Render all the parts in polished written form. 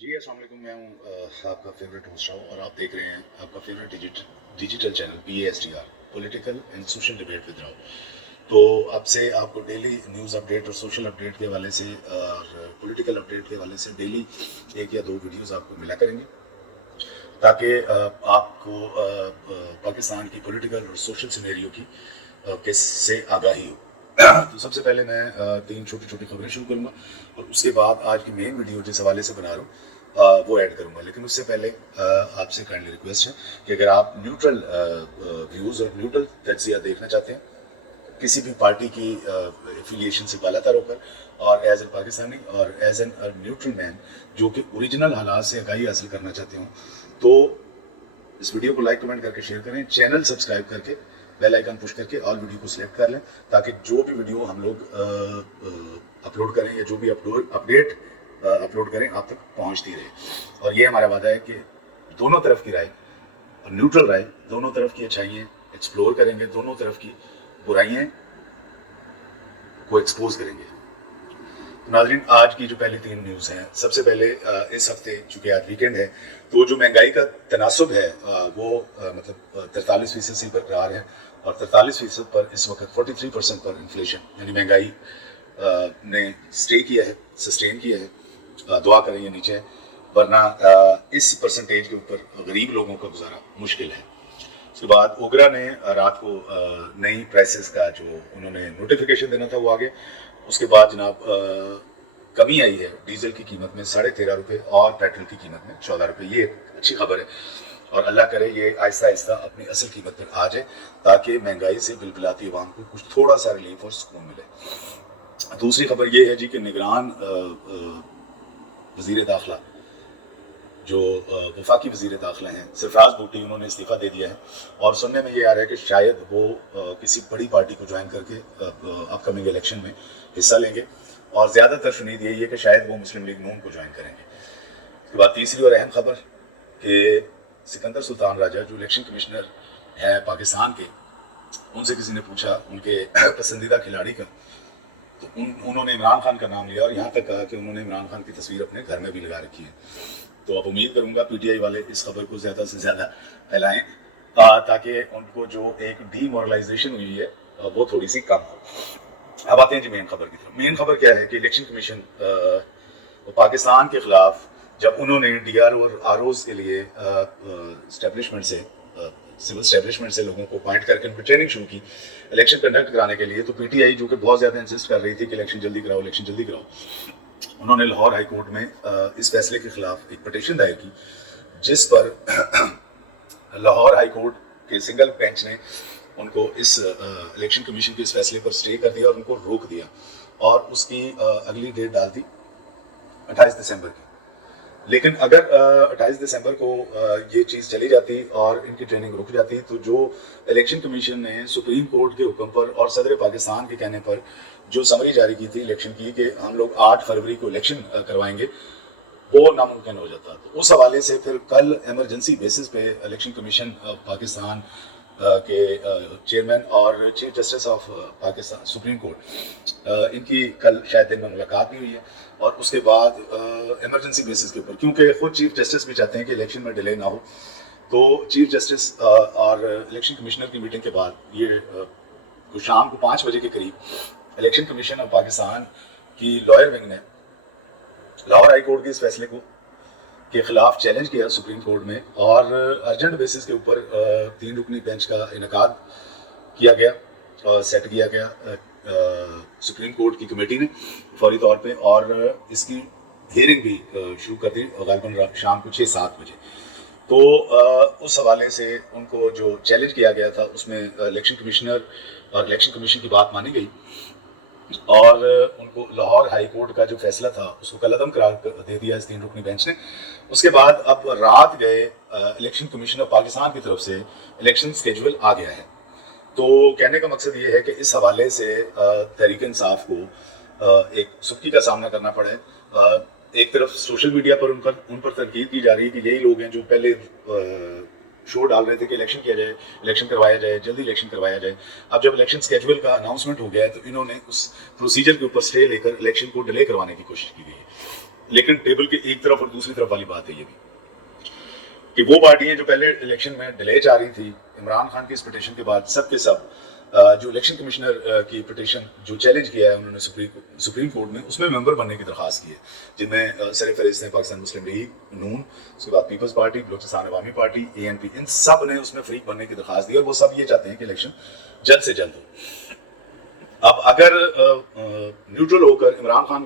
जी अस्सलाम वालेकुम। मैं हूँ आपका फेवरेट होस्ट राव और आप देख रहे हैं आपका favourite digital channel PASDR political and social debate with Rao. तो आपसे आपको डेली न्यूज़ अपडेट और सोशल अपडेट के हवाले से और पॉलिटिकल अपडेट के हवाले से डेली एक या दो वीडियोस आपको मिला करेंगे ताकि आपको पाकिस्तान की पॉलिटिकल और सोशल सिनेरियो की किससे आगाही हो। तो सबसे पहले मैं तीन छोटी छोटी खबरें शुरू करूंगा और उसके बाद आज की मेन वीडियो जिस हवाले से बना रहा हूँ वो ऐड करूंगा। लेकिन उससे पहले आपसे काइंडली रिक्वेस्ट है कि अगर आप न्यूट्रल व्यूज़ और न्यूट्रल तज्जिया देखना चाहते हैं किसी भी पार्टी की एफिलिएशन से बालातर होकर और एज ए पाकिस्तानी और एज एन न्यूट्रल मैन जो कि ओरिजिनल हालात से आगाही हासिल करना चाहते हो, तो इस वीडियो को लाइक कमेंट करके शेयर करें, चैनल सब्सक्राइब करके बेल आइकन पुश करके ऑल वीडियो को सिलेक्ट कर लें ताकि जो भी वीडियो हम लोग अपलोड करें या जो भी अपडेट अपलोड करें आप तक पहुंचती रहे। और ये हमारा वादा है कि दोनों तरफ की राय और न्यूट्रल राय, दोनों तरफ की अच्छाइयाँ एक्सप्लोर करेंगे, दोनों तरफ की बुराइयां को एक्सपोज करेंगे। तो नाज़रीन, आज की जो पहली तीन न्यूज़ हैं, सबसे पहले इस हफ्ते चूंकि आज वीकेंड है तो जो महंगाई का तनासुब है वो मतलब 43% से बरकरार है और 43% पर इस वक्त 43% पर इन्फ्लेशन यानी महंगाई ने स्टे किया है, सस्टेन किया है। दुआ करें ये नीचे है, वरना इस परसेंटेज के ऊपर गरीब लोगों का गुजारा मुश्किल है। उसके बाद ओगरा ने रात को नई प्राइसेस का जो उन्होंने नोटिफिकेशन देना था वो आ गया। उसके बाद जनाब कमी आई है डीजल की कीमत में 13.5 रुपये और पेट्रोल की कीमत में 14 रुपये। ये अच्छी खबर है और अल्लाह करे ये आहिस्ता आहिस्ता अपनी असल कीमत पर आ जाए ताकि महंगाई से बिलबिलाती अवाम को कुछ थोड़ा सा रिलीफ और सुकून मिले। दूसरी खबर ये है जी कि निगरान वजीर दाखिला जो वफाकी वजीर दाखिला हैं सरफराज बूटी, उन्होंने इस्तीफ़ा दे दिया है और सुनने में ये आ रहा है कि शायद वो किसी बड़ी पार्टी को ज्वाइन करके अपकमिंग इलेक्शन में हिस्सा लेंगे और ज़्यादातर उम्मीद यही है कि शायद वो मुस्लिम लीग नून को ज्वाइन करेंगे। उसके बाद तीसरी और अहम खबर कि सिकंदर सुल्तान राजा जो इलेक्शन कमिश्नर हैं पाकिस्तान के, उनसे किसी ने पूछा उनके पसंदीदा खिलाड़ी का, तो उन्होंने इमरान खान का नाम लिया और यहाँ तक कहा कि उन्होंने इमरान खान की तस्वीर अपने घर में भी लगा रखी है। तो अब उम्मीद करूंगा PTI वाले इस खबर को ज़्यादा से ज़्यादा फैलाएं ताकि उनको जो एक डीमोरलाइजेशन हुई है वो थोड़ी सी कम हो। अब आते हैं जी मेन खबर की तरफ। मेन खबर क्या है कि इलेक्शन कमीशन पाकिस्तान के खिलाफ जब उन्होंने DR और ROs के लिए स्टैब्लिशमेंट से सिविल स्टैब्लिशमेंट से लोगों को अपॉइंट करके उनको ट्रेनिंग शुरू की इलेक्शन कंडक्ट कराने के लिए, तो PTI जो कि बहुत ज़्यादा इंसिस्ट कर रही थी कि इलेक्शन जल्दी कराओ, इलेक्शन जल्दी कराओ, उन्होंने लाहौर हाई कोर्ट में इस फैसले के खिलाफ एक पटिशन दायर की जिस पर लाहौर हाई कोर्ट के सिंगल बेंच ने उनको इस इलेक्शन कमीशन के इस फैसले पर स्टे कर दिया और उनको रोक दिया और उसकी अगली डेट डाल दी 28 दिसंबर की। लेकिन अगर 28 दिसंबर को ये चीज़ चली जाती और इनकी ट्रेनिंग रुक जाती तो जो इलेक्शन कमीशन ने सुप्रीम कोर्ट के हुक्म पर और सदर पाकिस्तान के कहने पर जो समरी जारी की थी इलेक्शन की कि हम लोग 8 फरवरी को इलेक्शन करवाएंगे, वो नामुमकिन हो जाता। तो उस हवाले से फिर कल एमरजेंसी बेसिस पे इलेक्शन कमीशन पाकिस्तान के चेयरमैन और chief justice of Pakistan supreme court इनकी कल शायद दिन में मुलाकात भी हुई है और उसके बाद इमरजेंसी बेसिस के ऊपर, क्योंकि खुद चीफ जस्टिस भी चाहते हैं कि इलेक्शन में डिले ना हो, तो चीफ जस्टिस और इलेक्शन कमिश्नर की मीटिंग के बाद ये शाम को 5 बजे के करीब इलेक्शन कमीशन ऑफ पाकिस्तान की लॉयर विंग ने लाहौर हाई कोर्ट के इस फैसले को के खिलाफ चैलेंज किया सुप्रीम कोर्ट में और अर्जेंट बेसिस के ऊपर 3 रुकनी बेंच का इनकाद किया गया, सेट किया गया सुप्रीम कोर्ट की कमेटी ने फौरी तौर पे और इसकी हियरिंग भी शुरू कर दी गालिबन शाम को 6-7 बजे। तो उस हवाले से उनको जो चैलेंज किया गया था उसमें इलेक्शन कमिश्नर और इलेक्शन कमीशन की बात मानी गई और उनको लाहौर हाई कोर्ट का जो फैसला था उसको कलअदम करार दे दिया इस 3 रुकनी बेंच ने। उसके बाद अब रात गए इलेक्शन कमीशन ऑफ पाकिस्तान की तरफ से इलेक्शन स्केड्यूल आ गया है। तो कहने का मकसद ये है कि इस हवाले से तहरीक इंसाफ को एक सुक्की का सामना करना पड़े। एक तरफ सोशल मीडिया पर उन पर तनकीद की जा रही है कि यही लोग हैं जो पहले शो डाल रहे थे कि इलेक्शन किया जाए, इलेक्शन करवाया जाए, जल्दी इलेक्शन करवाया जाए। अब जब इलेक्शन स्केड्यूल का अनाउंसमेंट हो गया है तो इन्होंने उस प्रोसीजर के ऊपर स्टे लेकर इलेक्शन को डिले करवाने की कोशिश की गई है। लेकिन टेबल के एक तरफ और दूसरी तरफ वाली बात है ये भी कि वो पार्टियां जो पहले इलेक्शन में डिले चाह रही थी, इमरान खान की इस पिटीशन के बाद सब के सब जो इलेक्शन कमिश्नर की पिटीशन जो चैलेंज किया है उन्होंने सुप्रीम कोर्ट में, उसमें मेंबर बनने की दरख्वास्त की है, जिनमें सर फहरिस्त हैं पाकिस्तान मुस्लिम लीग, नून, उसके बाद पीपल्स पार्टी, बलूचिस्तान अवामी पार्टी, ANP, इन सब ने उसमें फ्रीक बनने की दरख्वास्त दी और वो सब ये चाहते हैं कि इलेक्शन जल्द से जल्द हो। अब अगर न्यूट्रल होकर इमरान खान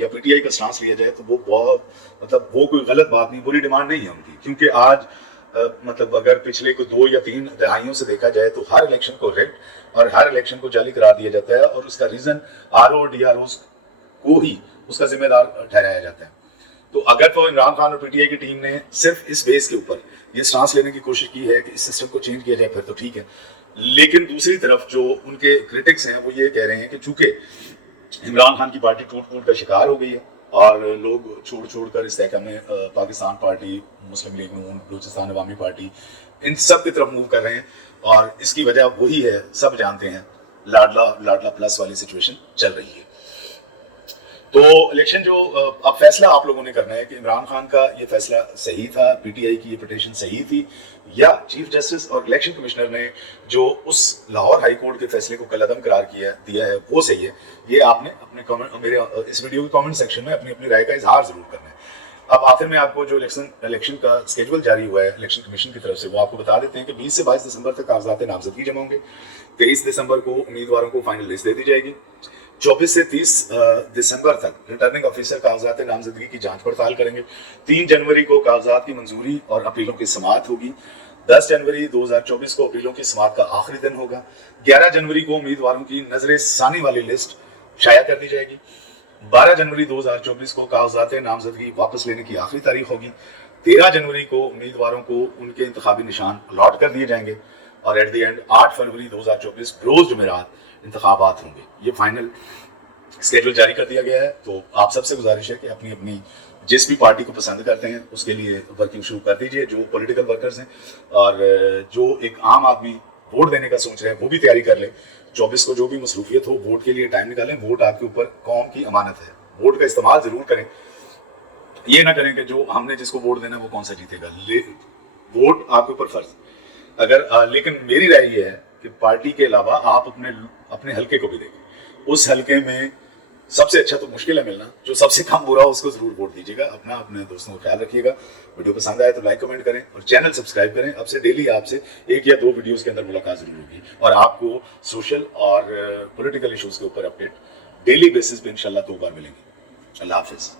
या PTI का स्टांस लिया जाए तो वो बहुत मतलब वो कोई गलत बात नहीं, बुरी डिमांड नहीं है उनकी, क्योंकि आज मतलब अगर पिछले को 2 या 3 दहाइयों से देखा जाए तो हर इलेक्शन को रिग्ड और हर इलेक्शन को जाली करार दिया जाता है और उसका रीजन RO और DROs को ही उसका जिम्मेदार ठहराया जाता है। तो अगर तो इमरान खान और PTI की टीम ने सिर्फ इस बेस के ऊपर ये स्टांस लेने की कोशिश की है कि इस सिस्टम को चेंज किया जाए फिर तो ठीक है, लेकिन दूसरी तरफ जो उनके क्रिटिक्स हैं वो ये कह रहे हैं कि चूंकि इमरान खान की पार्टी टूट का शिकार हो गई है और लोग छोड़ कर इस तहका में पाकिस्तान पार्टी, मुस्लिम लीग नून, बलूचिस्तान अवामी पार्टी, इन सब की तरफ मूव कर रहे हैं और इसकी वजह वही है, सब जानते हैं, लाडला प्लस वाली सिचुएशन चल रही है। तो इलेक्शन जो अब फैसला आप लोगों ने करना है कि इमरान खान का ये फैसला सही था, PTI की ये पिटीशन सही थी, या चीफ जस्टिस और इलेक्शन कमिश्नर ने जो उस लाहौर हाई कोर्ट के फैसले को कलअदम करार दिया है वो सही है। ये आपने अपने कमेंट, मेरे इस वीडियो के कमेंट सेक्शन में अपनी राय का इजहार जरूर करना है। अब आखिर में आपको जो इलेक्शन का स्केड्यूल जारी हुआ है इलेक्शन कमीशन की तरफ से, वो आपको बता देते हैं कि 20 से 22 दिसंबर तक कागजात नामजदगी जमा होंगे। 23 दिसंबर को उम्मीदवारों को फाइनल लिस्ट दे दी जाएगी। 24 से 30 दिसंबर तक रिटर्निंग ऑफिसर कागजात नामजदगी की जांच पड़ताल करेंगे। 3 जनवरी को कागजात की मंजूरी और अपीलों की समाअत होगी। 10 जनवरी 2024 को अपीलों की समाअत का आखिरी दिन होगा। 11 जनवरी को उम्मीदवारों की नजर सानी वाली लिस्ट शाया कर दी जाएगी। 12 जनवरी 2024 को कागजात नामजदगी वापस लेने की आखिरी तारीख होगी। 13 जनवरी को उम्मीदवारों को उनके इंतखाबी निशान अलॉट कर दिए जाएंगे और एट द एंड 8 फरवरी 2024 रोज जुमेरात इंतखाबात होंगे। ये फाइनल स्केड्यूल जारी कर दिया गया है। तो आप सबसे गुजारिश है कि अपनी जिस भी पार्टी को पसंद करते हैं उसके लिए वर्किंग शुरू कर दीजिए, जो पॉलिटिकल वर्कर्स हैं, और जो एक आम आदमी वोट देने का सोच रहे हैं वो भी तैयारी कर ले। 24 को जो भी मसरूफियत हो, वोट के लिए टाइम निकालें। वोट आपके ऊपर कौम की अमानत है, वोट का इस्तेमाल जरूर करें। ये ना करें कि जो हमने जिसको वोट देना वो कौन सा जीतेगा, वोट आपके ऊपर फर्ज। अगर लेकिन मेरी राय ये है कि पार्टी के अलावा आप अपने हल्के को भी देखें। उस हल्के में सबसे अच्छा तो मुश्किल है मिलना, जो सबसे कम बुरा हो उसको जरूर वोट दीजिएगा। अपने दोस्तों को ख्याल रखिएगा। वीडियो पसंद आए तो लाइक कमेंट करें और चैनल सब्सक्राइब करें। अब से डेली आपसे 1 या 2 वीडियोस के अंदर मुलाकात जरूर होगी और आपको सोशल और पॉलिटिकल इश्यूज के ऊपर अपडेट डेली बेसिस पे इंशाल्लाह 2 बार मिलेंगे। अल्लाह हाफिज।